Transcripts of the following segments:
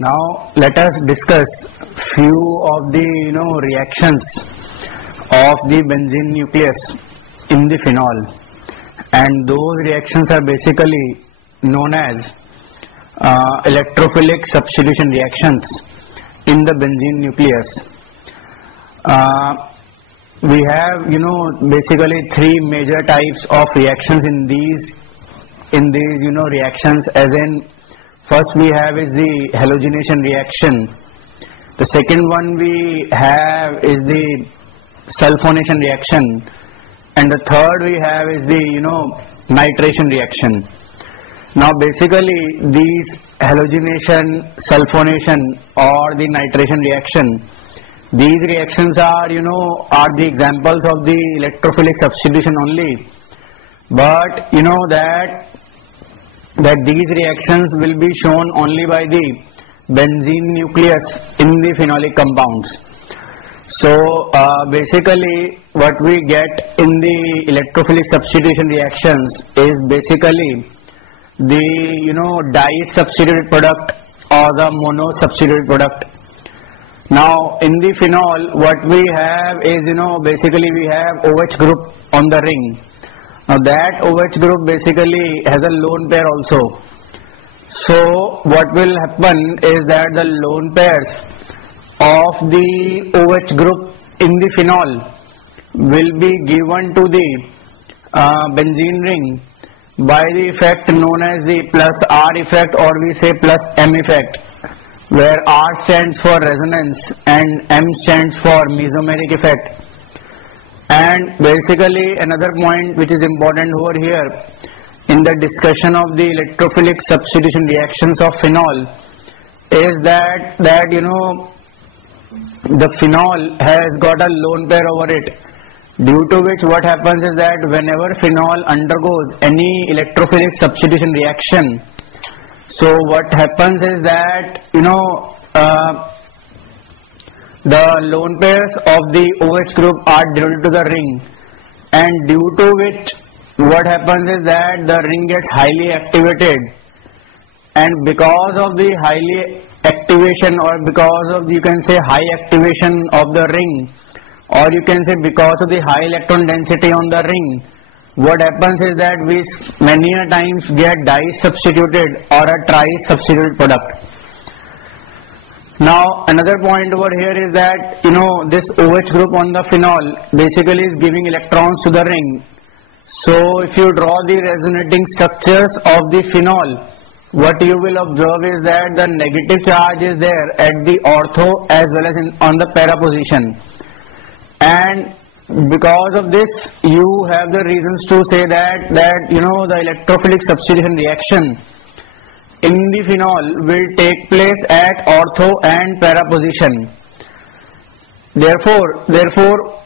Now let us discuss few of the reactions of the benzene nucleus in the phenol, and those reactions are basically known as electrophilic substitution reactions in the benzene nucleus. We have basically three major types of reactions in these reactions, as in first we have is the halogenation reaction. The second one we have is the sulfonation reaction, and the third we have is the nitration reaction. Now basically these halogenation, sulfonation or the nitration reaction, these reactions are the examples of the electrophilic substitution only, but that these reactions will be shown only by the benzene nucleus in the phenolic compounds. So basically what we get in the electrophilic substitution reactions is basically the di-substituted product or the mono-substituted product. Now in the phenol what we have is basically we have OH group on the ring. Now that OH group basically has a lone pair also. So what will happen is that the lone pairs of the OH group in the phenol will be given to the benzene ring by the effect known as the plus R effect, or we say plus M effect, where R stands for resonance and M stands for mesomeric effect. And basically another point which is important over here in the discussion of the electrophilic substitution reactions of phenol is that the phenol has got a lone pair over it, due to which what happens is that whenever phenol undergoes any electrophilic substitution reaction, so what happens is that the lone pairs of the OH group are denoted to the ring, and due to which what happens is that the ring gets highly activated, and because of the highly activation, or because of you can say high activation of the ring, or you can say because of the high electron density on the ring, what happens is that we many a times get di-substituted or a tri-substituted product. Now another point over here is that this OH group on the phenol basically is giving electrons to the ring. So if you draw the resonating structures of the phenol, what you will observe is that the negative charge is there at the ortho as well as on the para position, and because of this you have the reasons to say that the electrophilic substitution reaction in the phenol will take place at ortho and para position. Therefore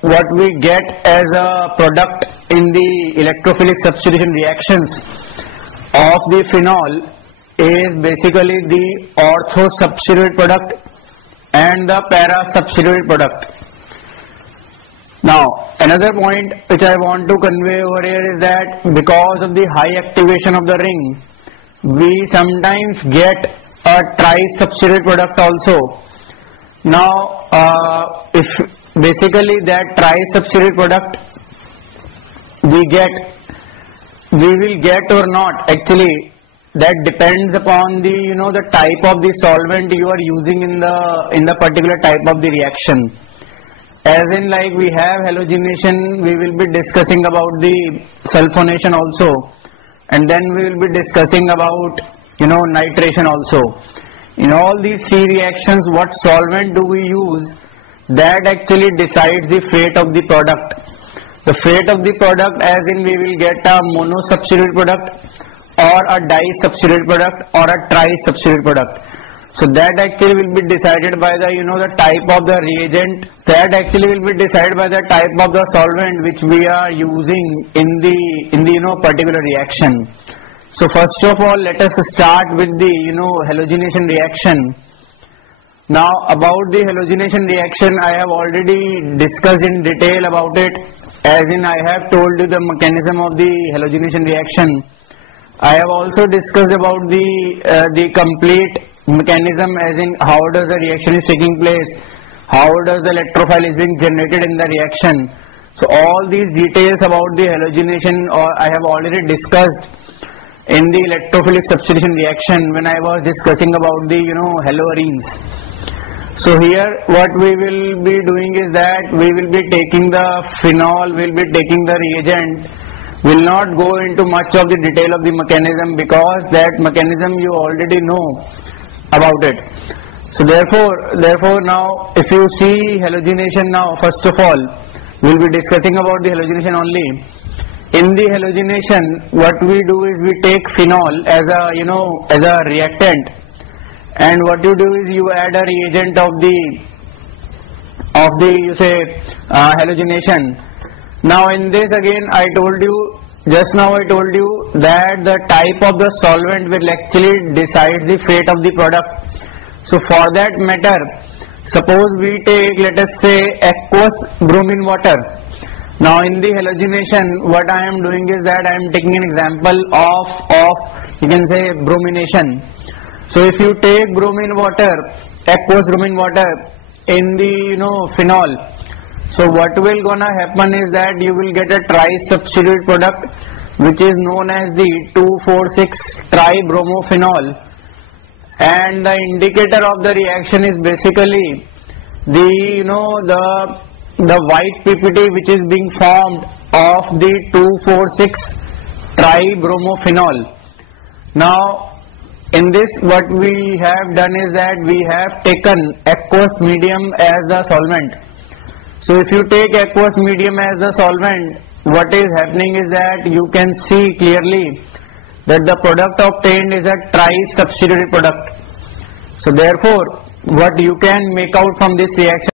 what we get as a product in the electrophilic substitution reactions of the phenol is basically the ortho substituted product and the para substituted product. Now another point which I want to convey over here is that because of the high activation of the ring, we sometimes get a tri-substituted product also. Now if basically that tri-substituted product we will get or not, actually that depends upon the type of the solvent you are using in the particular type of the reaction. As in, like we have halogenation, we will be discussing about the sulfonation also, and then we will be discussing about nitration also. In all these three reactions, what solvent do we use, that actually decides the fate of the product. The fate of the product, as in we will get a mono-substituted product or a di-substituted product or a tri-substituted product. So that actually will be decided by the the type of the reagent, that actually will be decided by the type of the solvent which we are using in the particular reaction. So first of all, let us start with the halogenation reaction. Now about the halogenation reaction, I have already discussed in detail about it, as in I have told you the mechanism of the halogenation reaction. I have also discussed about the complete mechanism, as in how does the reaction is taking place, how does the electrophile is being generated in the reaction. So all these details about the halogenation I have already discussed in the electrophilic substitution reaction when I was discussing about the haloarenes. So here what we will be doing is that we will be taking the phenol, we will be taking the reagent, will not go into much of the detail of the mechanism because that mechanism you already know about it. So therefore now if you see halogenation, now first of all we will be discussing about the halogenation only. In the halogenation what we do is we take phenol as a as a reactant, and what you do is you add a reagent of the halogenation. Now in this again I told you that the type of the solvent will actually decide the fate of the product. So for that matter, suppose we take, let us say, aqueous bromine water. Now in the halogenation what I am doing is that I am taking an example of you can say bromination. So if you take bromine water, aqueous bromine water in the phenol, so what will gonna happen is that you will get a tri-substitute product which is known as the 2,4,6-tribromophenol, and the indicator of the reaction is basically the the white PPT which is being formed of the 2,4,6-tribromophenol. Now in this what we have done is that we have taken aqueous medium as the solvent. So if you take aqueous medium as the solvent, what is happening is that you can see clearly that the product obtained is a tri-substituted product. So therefore what you can make out from this reaction